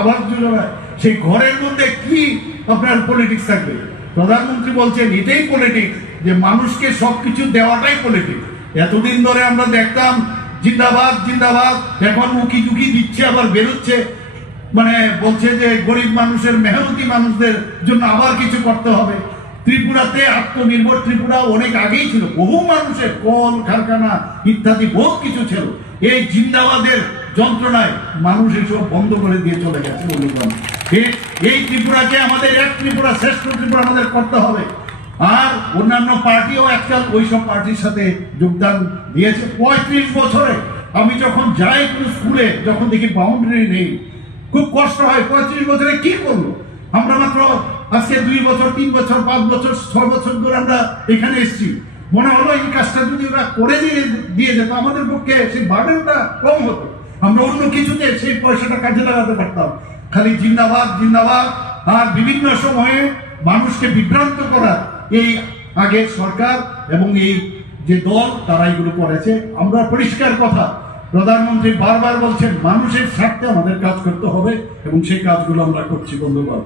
আবাস যোজনায় সেই ঘরের মধ্যে কি আপনার পলিটিক্স থাকবে? প্রধানমন্ত্রী বলছেন এটাই পলিটিক্স, যে মানুষকে সবকিছু দেওয়াটাই পলিটিক্স। এতদিন ধরে আমরা দেখতাম জিন্দাবাদ জিন্দাবাদ, এখন উকি ঝুঁকি দিচ্ছে, আবার বেরোচ্ছে, মানে বলছে যে গরিব মানুষের, মেহনতি মানুষদের জন্য আবার কিছু করতে হবে। ত্রিপুরাতে আত্মনির্ভর ত্রিপুরা অনেক আগেই ছিল, বহু মানুষের কল কারখানা ইত্যাদি বহু কিছু ছিল। এই জিন্দাবাদের যন্ত্রণায় মানুষ এসব বন্ধ করে দিয়ে চলে গেছে। বন্ধুগণ, এই ত্রিপুরাকে আমাদের এক ত্রিপুরা, শ্রেষ্ঠ ত্রিপুরা আমাদের করতে হবে। আর অন্যান্য পার্টিও আজকাল ওইসব পার্টির সাথে যোগদান দিয়েছে। 35 বছরে আমি যখন যাই একটু স্কুলে, যখন দেখি বাউন্ডারি নেই, খুব কষ্ট হয়। 35 বছরে কি করলো? আমরা মাত্র আজকে 2 বছর, 3 বছর, 5 বছর, 6 বছর ধরে আমরা এখানে এসেছি। মনে হলো এই কাজটা যদি ওরা করে দিয়ে যেত, আমাদের পক্ষে সেই বার্ডেনটা কম হতো, আমরা অন্য কিছুতে সেই পয়সাটা কাজে লাগাতে পারতাম। খালি জিন্দাবাদ জিন্দাবাদ আর বিভিন্ন সময়ে মানুষকে বিভ্রান্ত করা এই আগের সরকার এবং এই যে দল, তারা এগুলো করেছে। আমরা পরিষ্কার কথা, প্রধানমন্ত্রী বারবার বলছেন মানুষের স্বার্থে আমাদের কাজ করতে হবে এবং সেই কাজগুলো আমরা করছি। বন্ধুগণ,